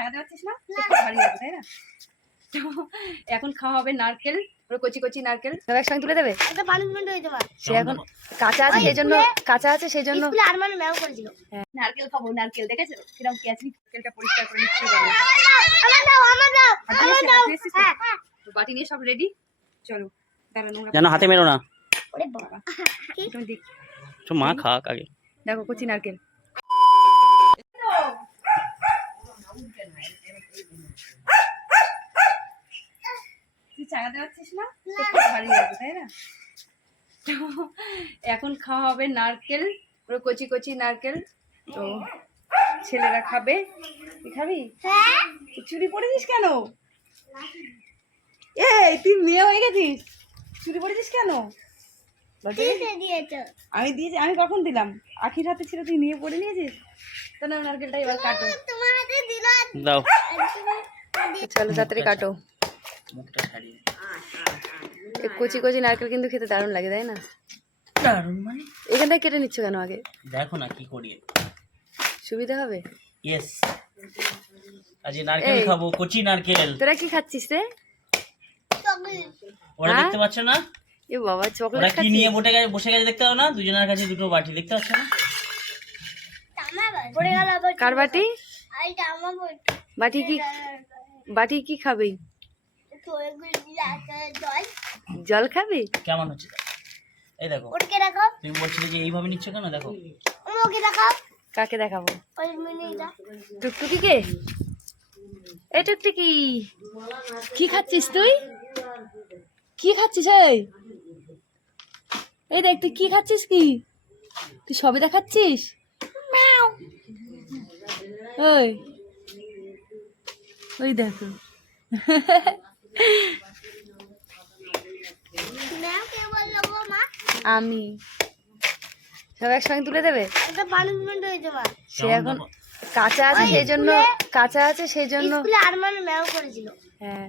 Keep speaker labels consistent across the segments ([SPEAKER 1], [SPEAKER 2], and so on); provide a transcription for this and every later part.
[SPEAKER 1] না? ভারী হবে তাই না? তো এখন খাওয়া হবে নারকেল ওর কচি কচি নারকেল। সব একসঙ্গে তুলে দেবে?
[SPEAKER 2] হয়ে যাবে।
[SPEAKER 1] সে এখন কাঁচা আছে সেই জন্য কাঁচা আছে সেই জন্য
[SPEAKER 2] স্কুলে আর মানে ম্যাও করেছিল।
[SPEAKER 1] হ্যাঁ, নারকেল খাব নারকেল দেখেছ? কীরকম কি আছে? নারকেলটা পরিষ্কার করে নিচ্ছি
[SPEAKER 2] আমার দাও আমার দাও আমার দাও হ্যাঁ।
[SPEAKER 1] তো বাটি নিয়ে সব রেডি চলো
[SPEAKER 3] হাতে মেরো না।
[SPEAKER 2] ওরে বাবা।
[SPEAKER 1] তুমি দেখ।
[SPEAKER 3] মা খাক আগে।
[SPEAKER 1] দেখো কচি নারকেল। চাগাতে পারছিস না? একটু ভারী হবে তাই না? তো এখন খাওয়া হবে নারকেল ওর কচি কচি নারকেল। তো ছেলেরা খাবে। তুই খাবি?
[SPEAKER 2] হ্যাঁ?
[SPEAKER 1] চুরি পড়েছিস কেন? এই তুই মেয়ে হয়ে গেছিস? চুরি পড়েছিস কেন? আমি দিয়েছি আমি কখন দিলাম? আখির হাতে ছিল তুই নিয়ে পড়ে নিয়েছিস? তো না নারকেলটা এবার কাটো।
[SPEAKER 2] তোমার হাতে দিল
[SPEAKER 3] দাও।
[SPEAKER 1] চলো তাড়াতাড়ি কাটো।
[SPEAKER 3] মুখটা ছাড়িয়ে
[SPEAKER 1] কচি কচি নারকেল কিন্তু খেতে দারুণ লাগে তাই না?
[SPEAKER 3] দারুণ মানে?
[SPEAKER 1] এখান থেকে কেটে নিচ্ছ কেন আগে?
[SPEAKER 3] দেখো না কি করি।
[SPEAKER 1] সুবিধা হবে?
[SPEAKER 3] ইয়েস আজ নারকেল খাব কচি নারকেল।
[SPEAKER 1] তোরা কি খাচ্ছিস রে?
[SPEAKER 3] ওরা
[SPEAKER 1] হ্যাঁ?
[SPEAKER 3] দেখতে পাচ্ছ না?
[SPEAKER 1] এ বাবা
[SPEAKER 3] ওরা কি নিয়ে বসে গেছে বসে গেছে দেখতে পাও না? দুজনের কাছে দুটো বাটি দেখতে পাচ্ছ না?
[SPEAKER 2] পড়ে গেল আবার
[SPEAKER 1] কার বাটি? বাটি। কি বাটি কি খাবি?
[SPEAKER 2] তো এগুলো জল
[SPEAKER 1] জল খাবি?
[SPEAKER 3] কেমন হচ্ছে এই দেখো
[SPEAKER 2] ওরকে রাখো
[SPEAKER 3] তুমি বলছিলে যে এইভাবে নিচ্ছ কেন? দেখো।
[SPEAKER 2] ওকে রাখাও
[SPEAKER 1] কাকে দেখাবো? টুকটুকি কে এই টুকটুকি কি খাচ্ছিস তুই? কি খাচ্ছিস এই? এই দেখ তুই কি খাচ্ছিস কি? তুই সবে দেখাচ্ছিস। ওই। ওই দেখো।
[SPEAKER 2] ম্যাও কে বলল গো মা
[SPEAKER 1] আমি সব একসঙ্গে তুলে দেবে। সে এখন কাঁচা আছে সেই জন্য কাঁচা আছে সেই জন্য হ্যাঁ।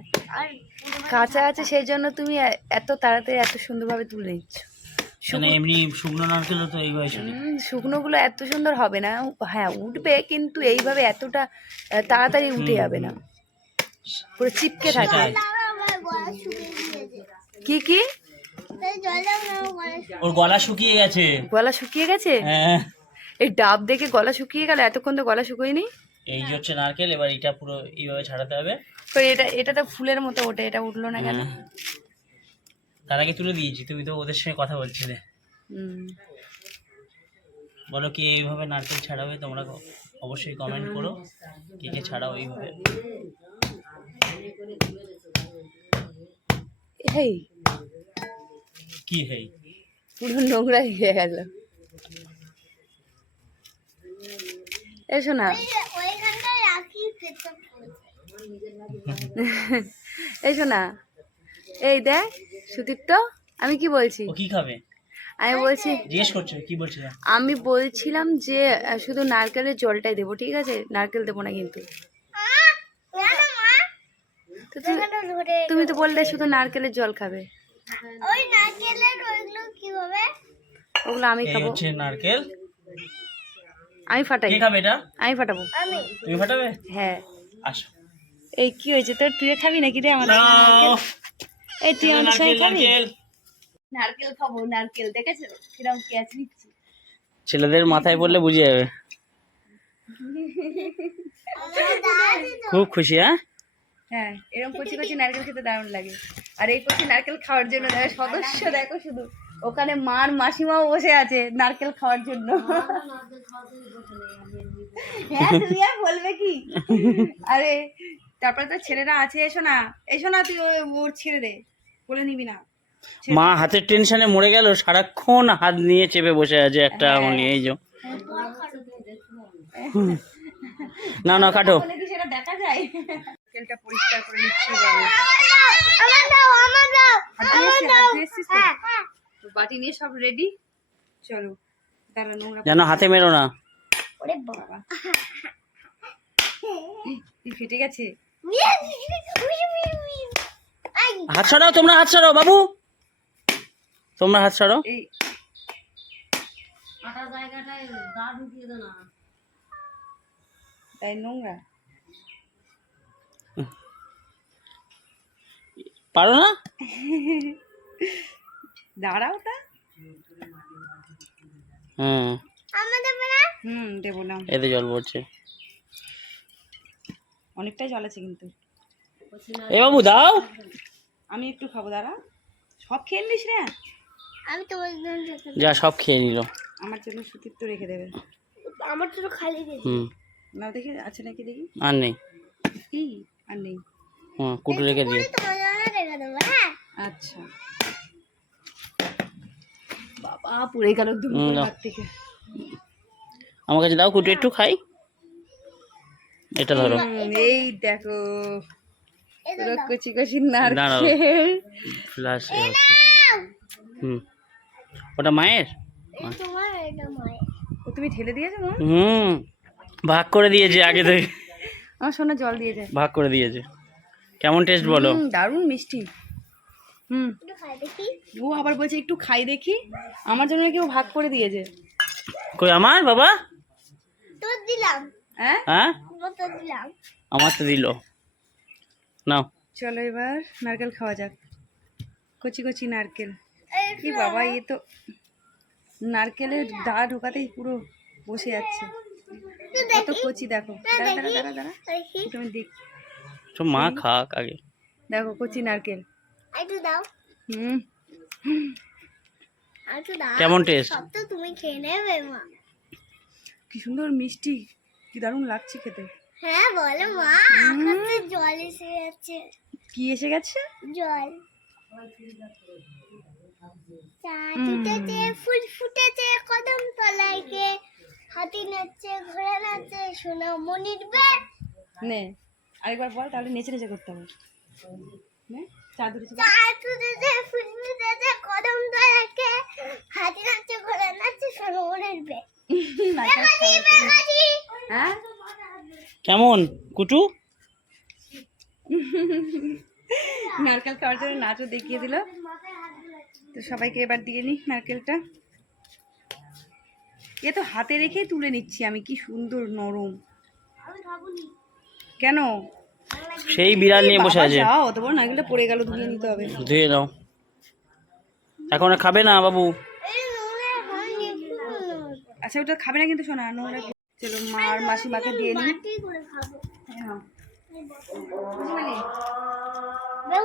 [SPEAKER 1] কাঁচা আছে সেই জন্য তুমি এত তাড়াতাড়ি এত সুন্দরভাবে তুলে নিচ্ছ
[SPEAKER 3] মানে এমনি শুকনো তো
[SPEAKER 1] শুকনোগুলো এত সুন্দর হবে না। হ্যাঁ উঠবে কিন্তু এইভাবে এতটা তাড়াতাড়ি উঠে যাবে না। পুরো চিপকে থাকে। কি কি?
[SPEAKER 3] ওর গলা শুকিয়ে গেছে।
[SPEAKER 1] গলা শুকিয়ে গেছে?
[SPEAKER 3] হ্যাঁ।
[SPEAKER 1] এই ডাব দেখে গলা শুকিয়ে গেল এতক্ষণ তো গলা শুকোয়নি?
[SPEAKER 3] এই যে হচ্ছে নারকেল এবার এটা পুরো এইভাবে ছাড়াতে হবে।
[SPEAKER 1] তো এটা এটা তো ফুলের মতো ওঠে এটা উঠল না কেন।
[SPEAKER 3] তার আগে তুলে দিয়েছি তুমি তো ওদের সঙ্গে কথা বলছিলে। বলো কি এইভাবে নারকেল ছাড়াবে তোমরা অবশ্যই কমেন্ট করো কে কে ছাড়াও এইভাবে
[SPEAKER 1] এই
[SPEAKER 3] কি হেই?
[SPEAKER 1] পুরো নোংরা হয়ে গেল। এসো না এসো না এই দেখ সুদীপ্ত আমি কি বলছি?
[SPEAKER 3] ও কি খাবে?
[SPEAKER 1] আমি বলছি
[SPEAKER 3] জিজ্ঞেস করছ কি বলছিলে?
[SPEAKER 1] আমি বলছিলাম যে শুধু নারকেলের জলটাই দেবো ঠিক আছে? নারকেল দেবো না কিন্তু। তুমি তো বললে শুধু নারকেলের জল খাবে।
[SPEAKER 2] ওই নারকেলের ওইগুলো কীভাবে
[SPEAKER 1] ওগুলো আমি খাব।
[SPEAKER 3] হচ্ছে নারকেল।
[SPEAKER 1] আমি ফাটাই।
[SPEAKER 3] কে খাবে এটা?
[SPEAKER 1] আমি ফাটাবো।
[SPEAKER 2] আমি।
[SPEAKER 3] তুমি ফাটাবে?
[SPEAKER 1] হ্যাঁ।
[SPEAKER 3] আসো।
[SPEAKER 1] এই কি হয়েছে? তোর তুই খাবি নাকি রে। নারকেল? এই তুই আমাদের সঙ্গে
[SPEAKER 3] নারকেল
[SPEAKER 1] খাবি?
[SPEAKER 3] নারকেল
[SPEAKER 1] খাব নারকেল দেখেছ? কিরম ক্যাচ নিচ্ছি।
[SPEAKER 3] ছেলেদের মাথায় পড়লে বুঝে যাবে। খুব খুশি হ্যাঁ?
[SPEAKER 1] হ্যাঁ এরকম কচি কচি নারকেল খেতে দারুণ লাগে। আর এই কচি নারকেল খাওয়ার জন্য সদস্য দেখো শুধু। ওখানে মার মাসিমাও বসে আছে নারকেল খাওয়ার জন্য। হ্যাঁ তুমি আর বলবে কি? আরে তারপরে তো ছেলেরা আছে এসো না। এসো না তুই ওর ছেড়ে দে। বলে নিবি না।
[SPEAKER 3] মা হাতের টেনশনে মরে গেল সারাক্ষণ হাত নিয়ে চেপে বসে আছে একটা
[SPEAKER 1] হ্যাঁ।
[SPEAKER 3] আমলি এই যে। না না কাটো?
[SPEAKER 2] হ্যাঁ হ্যাঁ।
[SPEAKER 1] বাটি নিয়ে সব রেডি চলো
[SPEAKER 3] যেন হাতে মেরো না।
[SPEAKER 2] ওরে বাবা।
[SPEAKER 1] কি ফেটে গেছে?
[SPEAKER 3] হাত সরাও তোমরা হাত সরাও বাবু। তোমরা হাত
[SPEAKER 1] ছাড়ো। তাই নোংরা।
[SPEAKER 3] পারো না?
[SPEAKER 1] দাঁড়াও তা।
[SPEAKER 3] হুম।
[SPEAKER 1] হুম দেবো না।
[SPEAKER 3] এতে জল পড়ছে।
[SPEAKER 1] অনেকটাই জল আছে কিন্তু।
[SPEAKER 3] এ বাবু দাও।
[SPEAKER 1] আমি একটু খাব দাঁড়া। সব খেয়ে নিস রে।
[SPEAKER 2] আমি তোমার জন্য
[SPEAKER 3] যা সব খেয়ে নিল।
[SPEAKER 1] আমার জন্য সুতির তো রেখে দেবে।
[SPEAKER 2] আমার জন্য খালি দিয়ে
[SPEAKER 3] হুম।
[SPEAKER 1] না দেখি আছে নাকি দেখি?
[SPEAKER 3] আর নেই।
[SPEAKER 1] কি আর নেই।
[SPEAKER 3] হ্যাঁ কুটু রেখে দিয়ে
[SPEAKER 2] তোমার জন্য রেখে দেবো হ্যাঁ।
[SPEAKER 1] আচ্ছা। বাবা পুড়ে গেল দুম হাত থেকে।
[SPEAKER 3] আমার কাছে দাও কুটু একটু খাই। এটা ধরো।
[SPEAKER 1] এই দেখো। পুরো
[SPEAKER 2] দাও।
[SPEAKER 1] কচি কচি
[SPEAKER 3] দাঁড়াও।
[SPEAKER 1] নারকেল
[SPEAKER 3] ফ্লাশ হচ্ছে হুম। ওটা মায়ের?
[SPEAKER 1] তুমি ঠেলে দিয়েছ
[SPEAKER 3] হুম ভাগ করে দিয়েছে আগে থেকে।
[SPEAKER 1] আমার সোনা জল দিয়েছে
[SPEAKER 3] ভাগ করে দিয়েছে। কেমন টেস্ট বলো?
[SPEAKER 1] হুম, দারুণ মিষ্টি। হুম।
[SPEAKER 2] একটু খাই দেখি।
[SPEAKER 1] ও আবার বলছে একটু খাই দেখি। আমার জন্য কেউ ভাগ করে দিয়েছে।
[SPEAKER 3] কই আমার বাবা?
[SPEAKER 2] তোর দিলাম।
[SPEAKER 1] হ্যাঁ?
[SPEAKER 3] হ্যাঁ?
[SPEAKER 2] তোমার তো দিলাম।
[SPEAKER 3] আমার তো দিল। নাও।
[SPEAKER 1] চলো এবার নারকেল খাওয়া যাক। কচি কচি নারকেল। কি বাবা এ তো নারকেলের দা ঢোকাতেই পুরো বসে যাচ্ছে। কত কচি দেখো। দাঁড়া দাঁড়া দাঁড়া দাঁড়া।
[SPEAKER 2] দেখি
[SPEAKER 1] দেখ।
[SPEAKER 3] তো মা খাক আগে।
[SPEAKER 1] দেখো কচি নারকেল।
[SPEAKER 2] একটু দাও।
[SPEAKER 1] হুম।
[SPEAKER 2] আর একটু দাও।
[SPEAKER 3] কেমন টেস্ট
[SPEAKER 2] সব তো তুমি খেয়ে নেবে মা।
[SPEAKER 1] কি সুন্দর মিষ্টি কি দারুণ লাগছে খেতে।
[SPEAKER 2] হ্যাঁ বলো মা। আকাশে জল এসে যাচ্ছে
[SPEAKER 1] কি এসে গেছে?
[SPEAKER 2] জল। চাঁদ উঠেছে ফুল ফুটেছে কদম তলায় গে হাতি নাচছে ঘোড়া নাচছে সোনা মনির বে
[SPEAKER 1] নে আরেকবার বল তাহলে নেচে নেচে করতে হবে। নে চাঁদ উঠেছে
[SPEAKER 2] চাঁদ উঠেছে ফুল ফুটেছে কদম তলায় গে হাতি নাচছে ঘোড়া নাচছে সোনা মনির বে
[SPEAKER 1] নারকেল খাওয়ার জন্য।
[SPEAKER 2] হাতি
[SPEAKER 1] হ্যাঁ?
[SPEAKER 3] কেমন কুটু?
[SPEAKER 1] নারকেল খাওয়ার জন্য নাচও দেখিয়ে দিল। তো সবাইকে এবার দিয়ে নিই নারকেলটা। এ তো হাতে রেখেই তুলে নিচ্ছি আমি কি সুন্দর নরম। কেন?
[SPEAKER 3] সেই বিড়াল নিয়ে বসে আছে।
[SPEAKER 1] যাও অত বড় নারকেলটা পড়ে গেল ধুয়ে নিতে হবে।
[SPEAKER 3] ধুয়ে নাও এখন আর খাবে না বাবু।
[SPEAKER 1] আচ্ছা ওটা খাবে না কিন্তু শোনা নোংরা চলো মা আর মাসিমাকে দিয়ে নিই হ্যাঁ। বুঝলি?
[SPEAKER 2] দেখো আমার হাতটা শুকছে দাও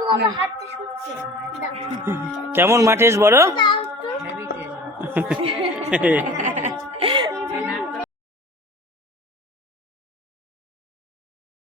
[SPEAKER 3] কেমন
[SPEAKER 2] মাঠেস বড়।